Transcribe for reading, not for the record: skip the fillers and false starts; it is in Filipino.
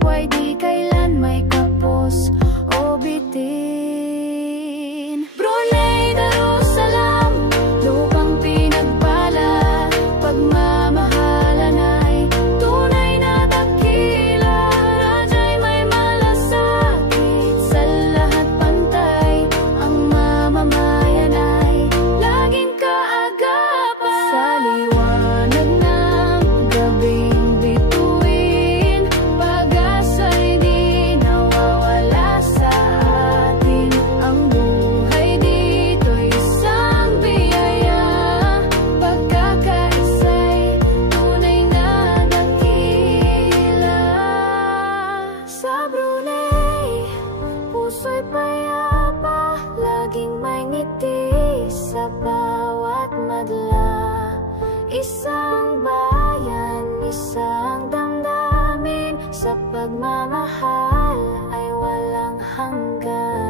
kapwa'y di kailan may kapos o bitin. Brunei Darussalam, lupang pinagpala, pagmamahalan ay tunay na dakila. Raja'y may malasakit, sa lahat pantay, ang mamamayan ay laging kaagapan. Sa liwanag ng gabing bituin, pag-asa'y di nawawala sa atin. Ang buhay dito'y isang biyaya, pagkakaisa'y tunay na dakila. Sa Brunei, puso'y payapa, laging may ngiti sa bawat madla. Isang bayan, isang damdamin, sa pagmamahal ay walang hanggan.